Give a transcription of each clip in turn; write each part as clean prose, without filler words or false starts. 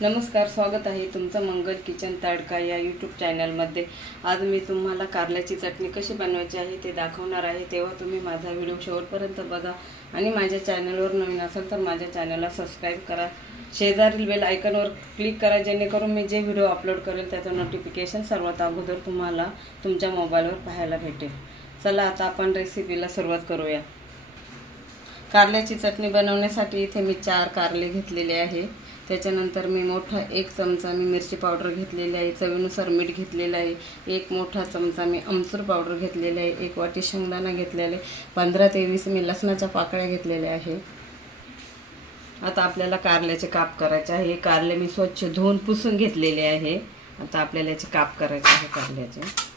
नमस्कार, स्वागत आहे तुमचं मंगल किचन तडका या यूट्यूब चॅनलमध्ये। आज मी तुम्हाला कारल्याची चटणी कशी बनवायची आहे ते दाखवणार आहे, तेव्हा तुम्ही माझा व्हिडिओ शेवटपर्यंत बघा आणि माझ्या चॅनलवर नवीन असाल तर माझ्या चॅनलला सबस्क्राइब करा, शेजारील बेल आयकॉनवर क्लिक करा, जेणेकरून मी जे व्हिडिओ अपलोड करेल त्याचं नोटिफिकेशन सर्वात अगोदर तुम्हाला तुमच्या मोबाईलवर पाहायला भेटेल। चला आता आपण रेसिपीला सुरुवात करूया। कारल्याची चटणी बनवण्यासाठी इथे मी 4 कारले घेतलेले आहे। त्याच्यानंतर मी मोठा 1 चमचा मी मिरची पावडर घेतलेली आहे, चवीनुसार मीठ घेतलेलं आहे, 1 मोठा चमचा मी आमचूर पावडर घेतलेला आहे, 1 वाटी शेंगदाणा घेतलेले, 15 ते 20 मी लसणाच्या पाकळ्या घेतलेल्या आहे। आता आपल्याला कारल्याचे काप करायचे आहे। कारले मी स्वच्छ धुवून पुसून घेतलेले आहे। आता आपल्याला याचे काप करायचे आहे कारल्याचे।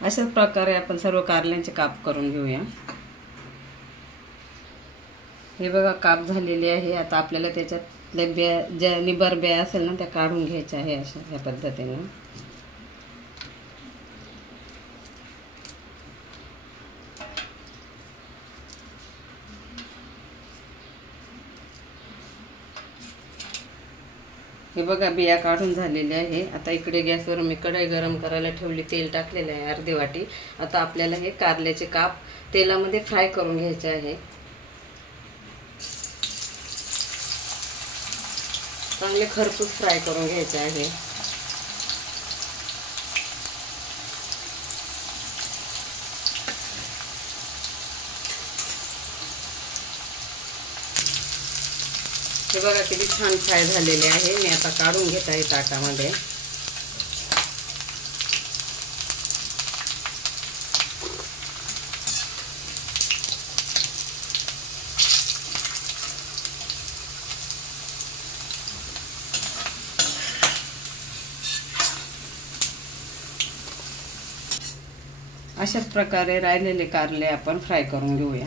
अशाच प्रकारे आपण सर्व कारल्यांचे काप करून घेऊया। हे बघा काप झालेले आहे। आता आपल्याला त्याच्यातल्या बिया ज्या निबर बिया असेल ना त्या काढून घ्यायच्या आहे अशा या पद्धतीने। हे बघा बिया काढून झालेले आहे। आता इकडे गॅसवर मी कढई गरम करायला ठेवली, तेल टाकलेले आहे अर्धी वाटी। आता आपल्याला हे कारल्याचे काप तेलामध्ये फ्राय करून घ्यायचे आहे। चांगले खरपूस फ्राय करून घ्यायचे आहे। हे बघा किती छान फ्राय झालेले आहे। मी आता काढून घेत आहे ताटामध्ये। अशाच प्रकारे राहिलेले कारले आपण फ्राय करून घेऊया।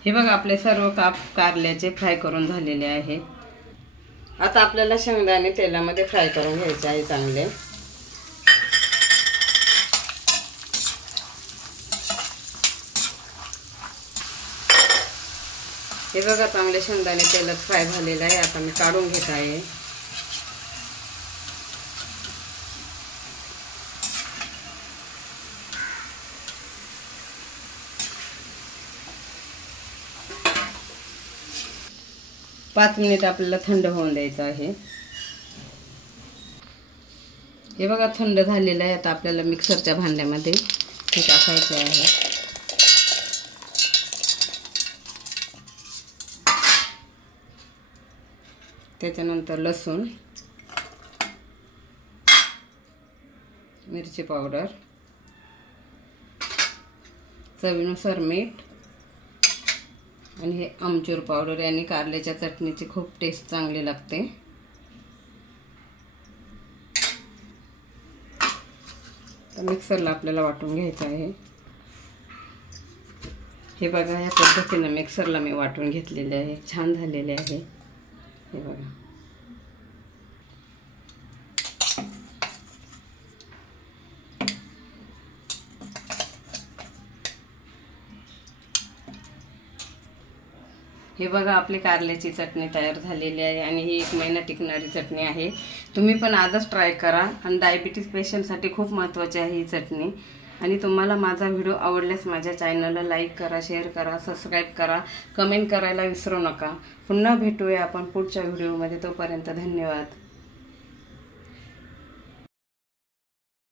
हे बघा आपले सर्व काप कारल्याचे फ्राय करून झालेले आहे। आता आपल्याला शेंगदाणे तेलामध्ये फ्राय करून घ्यायचे आहे चांगले। हे बघा चांगले शेंगदाणे तेलात फ्राय झालेले आहे। आता मी काढून घेत आहे। पाच मिनिट आपल्याला थंड होऊन द्यायचं आहे। हे बघा थंड झालेलं आहे। आता आपल्याला मिक्सरच्या भांड्यामध्ये हे टाकायचे आहे। त्याच्यानंतर लसूण, मिरची पावडर, चवीनुसार मीठ आणि हे आमचूर पावडर याने कारल्याच्या चटणीची खूप टेस्ट चांगली लागते। तर मिक्सरला आपल्याला वाटून घ्यायचं आहे। हे बघा या पद्धतीने मिक्सरला मी वाटून घेतलेले आहे, छान झालेले आहे। हे बघा हे बघा आपली कारल्याची चटणी तयार झालेली आहे आणि ही 1 महिना टिकणारी चटणी आहे। तुम्ही पण आजच ट्राय करा आणि डायबिटीज पेशंटसाठी खूप महत्त्वाची आहे ही चटणी। आणि तुम्हाला माझा व्हिडिओ आवडल्यास माझ्या चॅनलला लाईक करा, शेअर करा, सबस्क्राइब करा, कमेंट करायला विसरू नका। पुन्हा भेटूया आपण पुढच्या व्हिडिओमध्ये। तोपर्यंत धन्यवाद।